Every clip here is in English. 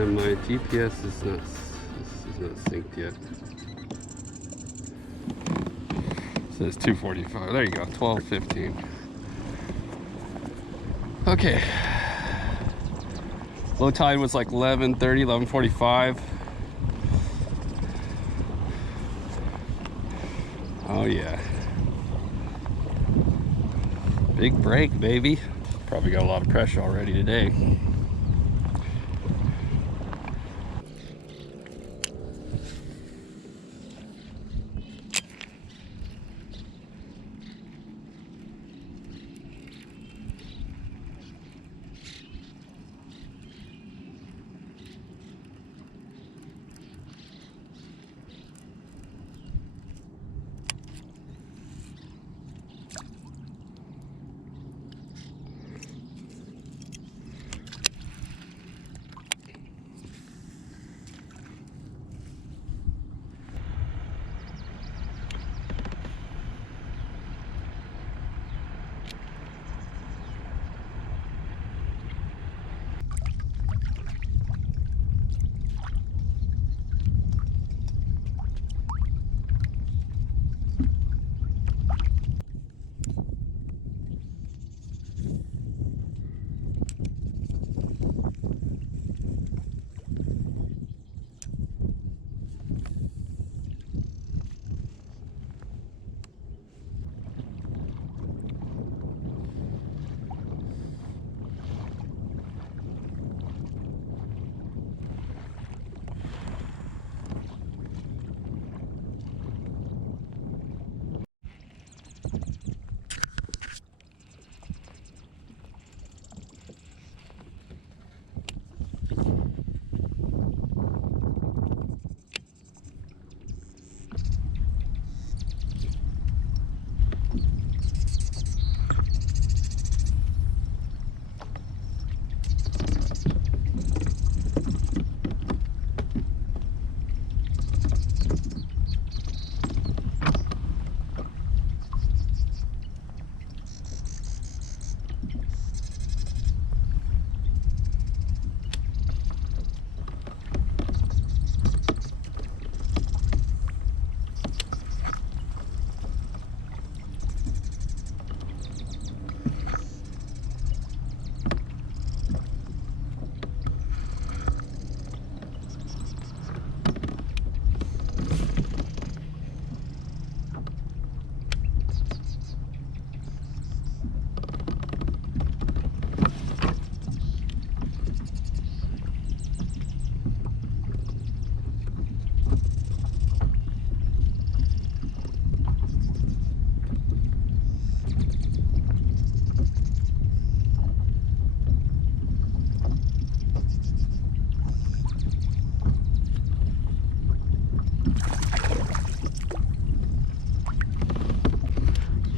And my GPS is not synced yet. It says 2:45. There you go, 12:15. Okay. Low tide was like 11:30, 11:45. Oh yeah. Big break, baby. Probably got a lot of pressure already today.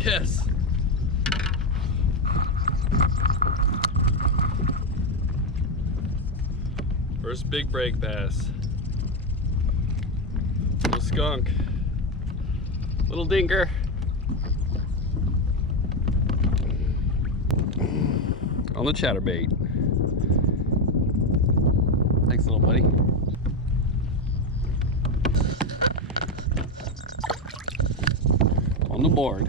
Yes. First big break bass. Little skunk. Little dinker. On the chatterbait. Thanks, little buddy. On the board.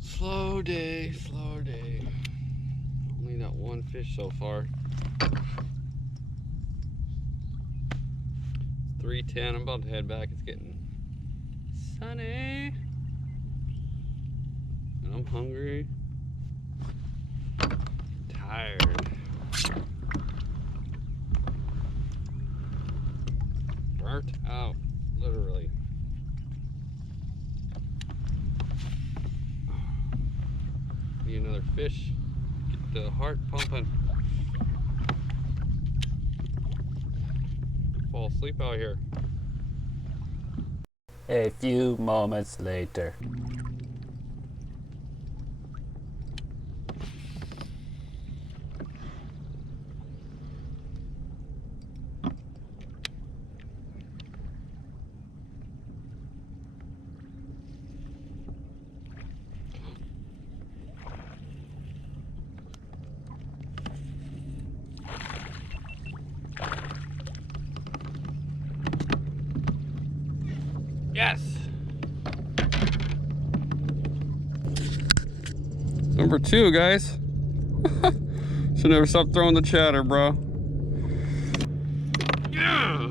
Slow day, slow day. Only not one fish so far. 3:10. I'm about to head back. It's getting sunny. And I'm hungry. Tired. fish. Get the heart pumping. Fall asleep out here. A few moments later. Yes! Number 2, guys. Should never stop throwing the chatter, bro. Yeah!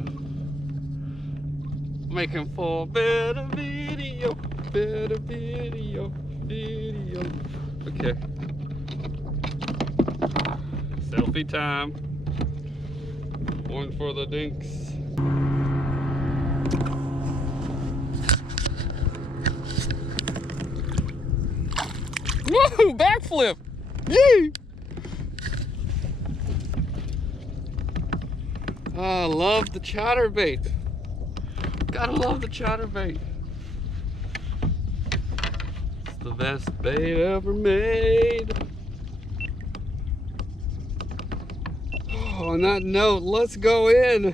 Making for better video. Better video. Okay. Selfie time. One for the dinks. Woohoo! Backflip! Yay! I love the chatterbait. Gotta love the chatterbait. It's the best bait ever made. Oh, on that note, let's go in.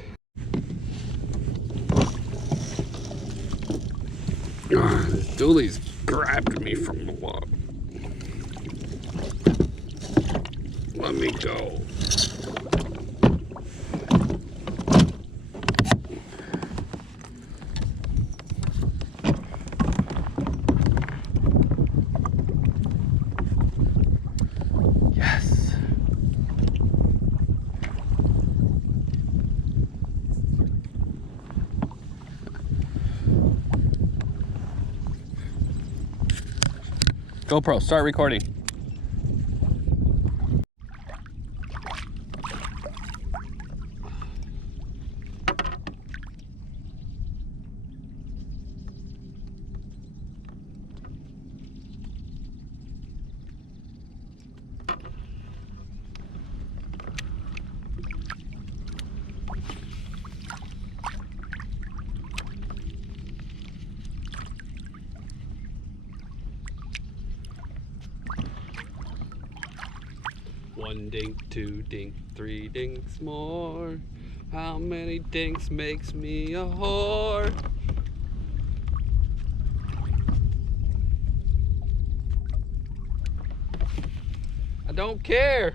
This dooley's grabbed me from the log. Let me go. Yes. GoPro, start recording. One dink, 2 dink, 3 dinks more. How many dinks makes me a whore? I don't care.